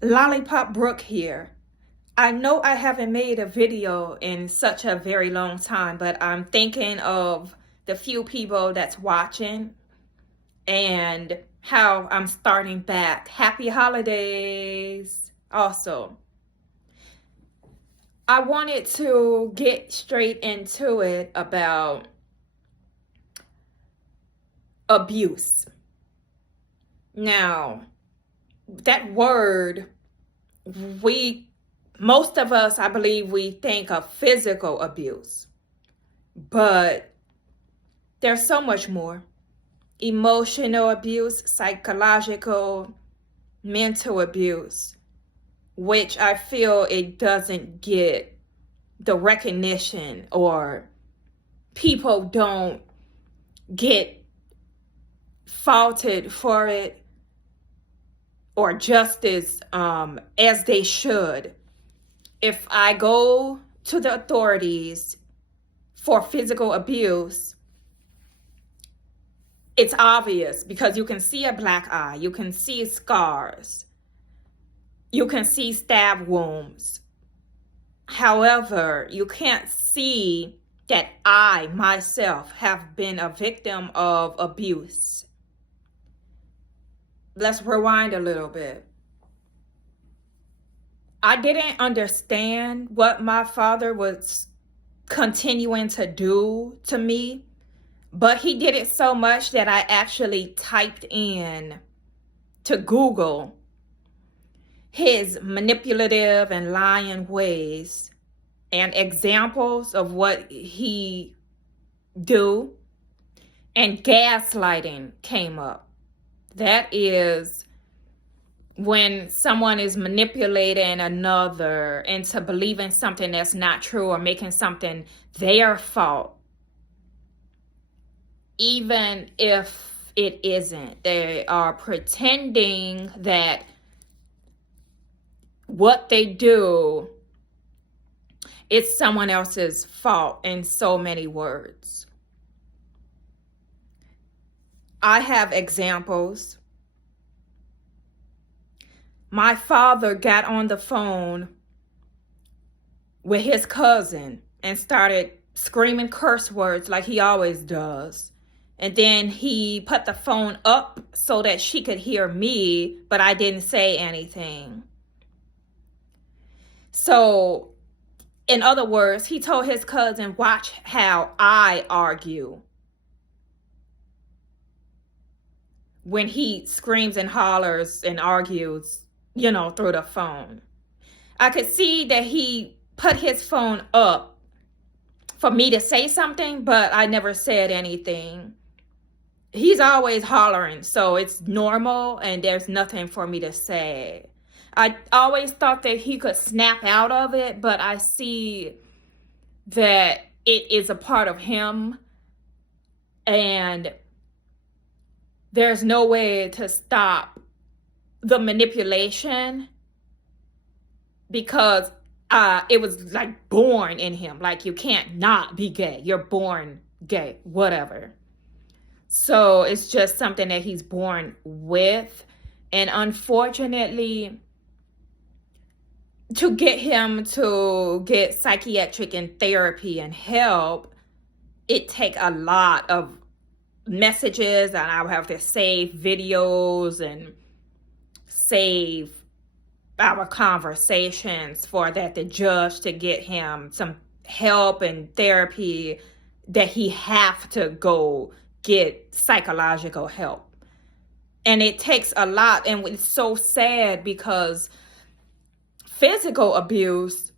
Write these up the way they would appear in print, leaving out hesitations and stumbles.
Lollipop Brooke here. I know I haven't made a video in such a very long time, but I'm thinking of the few people that's watching and how I'm starting back. Happy holidays. Also, I wanted to get straight into it about abuse. Now, that word, most of us, I believe, we think of physical abuse, but there's so much more. Emotional abuse, psychological, mental abuse, which I feel it doesn't get the recognition, or people don't get faulted for it or justice as they should. If I go to the authorities for physical abuse, it's obvious because you can see a black eye, you can see scars, you can see stab wounds. However, you can't see that I myself have been a victim of abuse. Let's rewind a little bit. I didn't understand what my father was continuing to do to me, but he did it so much that I actually typed in to Google his manipulative and lying ways and examples of what he do, and gaslighting came up. That is when someone is manipulating another into believing something that's not true or making something their fault, even if it isn't. They are pretending that what they do is someone else's fault in so many words. I have examples. My father got on the phone with his cousin and started screaming curse words like he always does. And then he put the phone up so that she could hear me, but I didn't say anything. So, in other words, he told his cousin, watch how I argue, when he screams and hollers and argues, through the phone. I could see that he put his phone up for me to say something, but I never said anything. He's always hollering, so it's normal and there's nothing for me to say. I always thought that he could snap out of it, but I see that it is a part of him, and there's no way to stop the manipulation because it was like born in him. Like, you can't not be gay. You're born gay, whatever. So it's just something that he's born with. And unfortunately, to get him to get psychiatric and therapy and help, it takes a lot of messages, and I would have to save videos and save our conversations for that the judge to get him some help and therapy, that he have to go get psychological help. And it takes a lot, and it's so sad because physical abuse,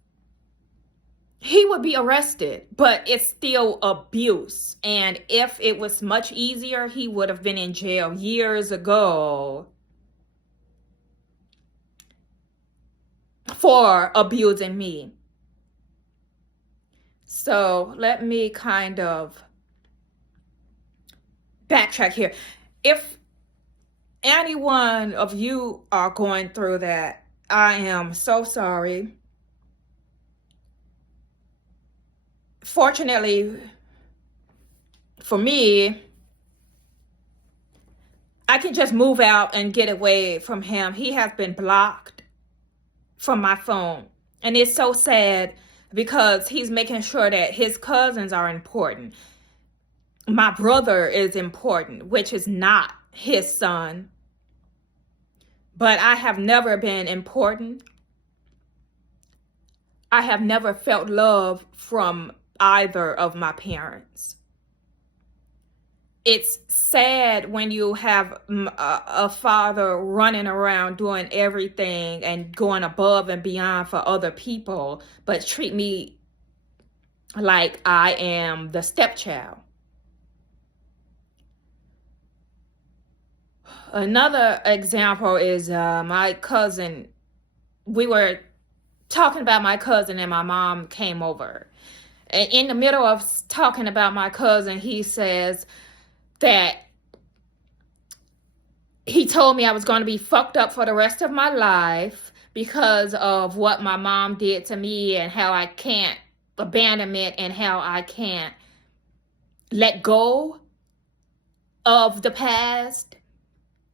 he would be arrested, but it's still abuse. And if it was much easier, he would have been in jail years ago for abusing me. So let me kind of backtrack here. If any one of you are going through that, I am so sorry. Fortunately for me, I can just move out and get away from him. He has been blocked from my phone. And it's so sad because he's making sure that his cousins are important. My brother is important, which is not his son. But I have never been important. I have never felt love from either of my parents. It's sad when you have a father running around doing everything and going above and beyond for other people, but treat me like I am the stepchild. Another example is my cousin. We were talking about my cousin and my mom came over. And in the middle of talking about my cousin, he says that he told me I was going to be fucked up for the rest of my life because of what my mom did to me and how I can't abandonment and how I can't let go of the past.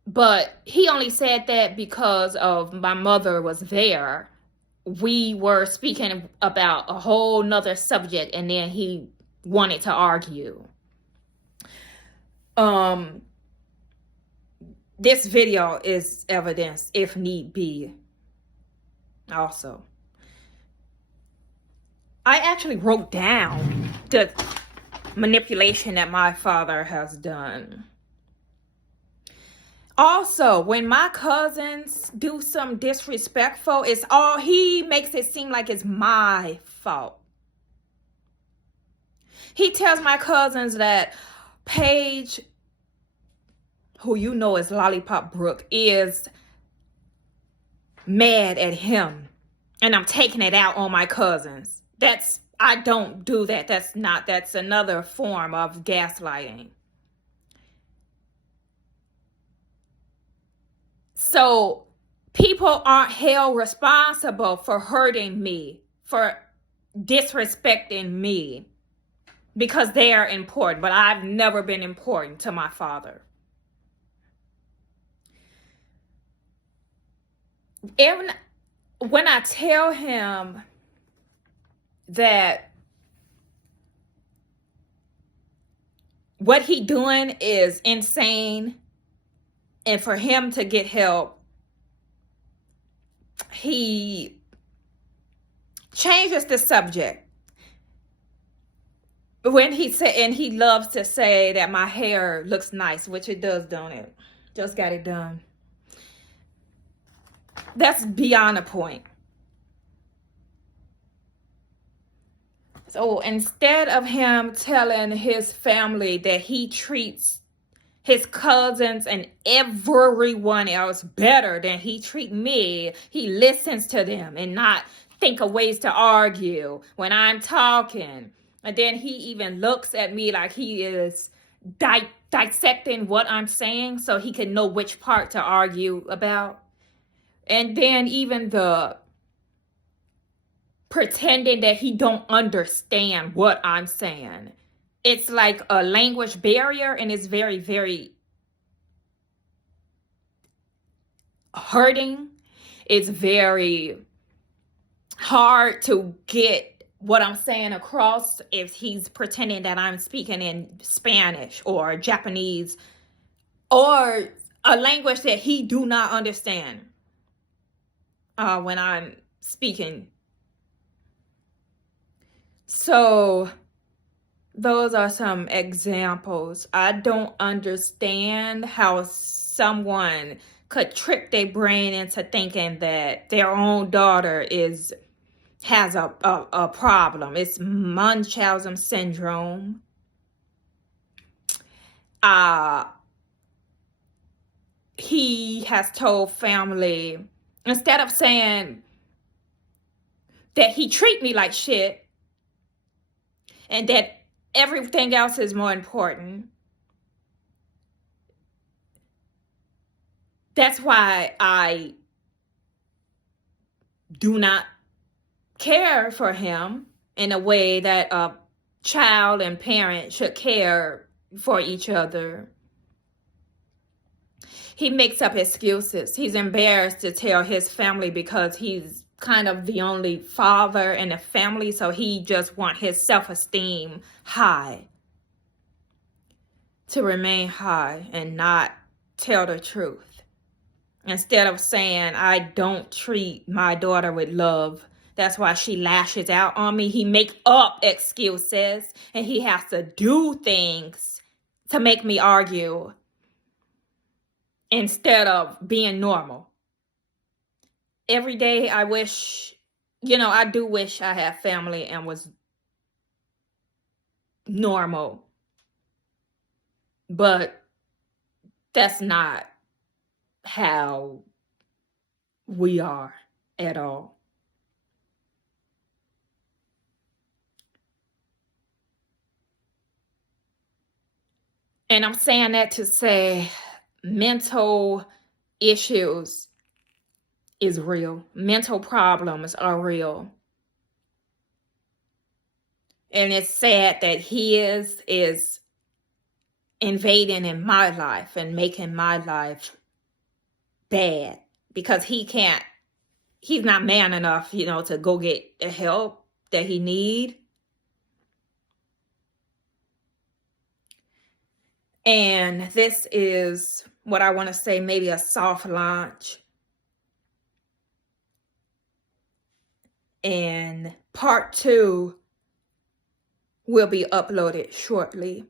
But he only said that because of my mother was there. We were speaking about a whole nother subject and then he wanted to argue. This video is evidence if need be. Also, I actually wrote down the manipulation that my father has done. Also, when my cousins do some disrespectful, he makes it seem like it's my fault. He tells my cousins that Paige, who you know is Lollipop Brooke, is mad at him. And I'm taking it out on my cousins. I don't do that. That's another form of gaslighting. So people aren't held responsible for hurting me, for disrespecting me, because they are important. But I've never been important to my father. When I tell him that what he doing is insane, and for him to get help, he changes the subject. When he said, and he loves to say that my hair looks nice, which it does, don't it? Just got it done. That's beyond a point. So instead of him telling his family that he treats his cousins and everyone else better than he treat me, he listens to them and not think of ways to argue when I'm talking. And then he even looks at me like he is dissecting what I'm saying so he can know which part to argue about. And then even the pretending that he don't understand what I'm saying. It's like a language barrier, and it's very, very hurting. It's very hard to get what I'm saying across if he's pretending that I'm speaking in Spanish or Japanese or a language that he do not understand when I'm speaking. So those are some examples. I don't understand how someone could trick their brain into thinking that their own daughter has a problem. It's Munchausen syndrome. He has told family, instead of saying that he treat me like shit and that everything else is more important. That's why I do not care for him in a way that a child and parent should care for each other. He makes up excuses. He's embarrassed to tell his family because he's kind of the only father in the family, so he just want his self-esteem high, to remain high and not tell the truth. Instead of saying, I don't treat my daughter with love, that's why she lashes out on me, he make up excuses and he has to do things to make me argue instead of being normal. Every day I wish, I do wish I had family and was normal, but that's not how we are at all. And I'm saying that to say mental issues is real. Mental problems are real. And it's sad that his is invading in my life and making my life bad because he's not man enough, to go get the help that he need. And this is what I want to say, maybe a soft launch. And part 2 will be uploaded shortly.